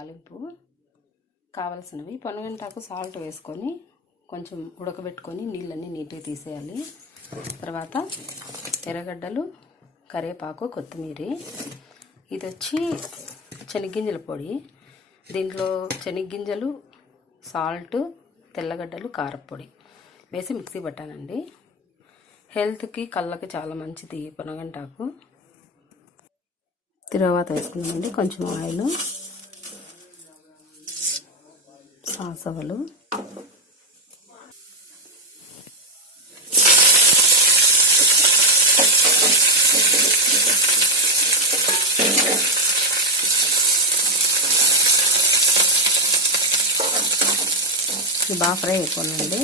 తాలింపు కావలసినవి పొనగంటాకు సాల్ట్ వేసుకొని కొంచెం ఉడకబెట్టుకొని నీళ్ళన్నీ నీట్గా తీసేయాలి. తర్వాత ఎర్రగడ్డలు, కరివేపాకు, కొత్తిమీర. ఇది వచ్చి శనగగింజల పొడి. దీంట్లో శనగగింజలు, సాల్ట్, తెల్లగడ్డలు, కారపొడి వేసి మిక్సీ పట్టానండి. హెల్త్కి కళ్ళకి చాలా మంచిది పొనగంటాకు. తర్వాత వేసుకున్నామండి కొంచెం ఆయిల్, సాసవలు, బాగా ఫ్రై అయిపోయిందండి.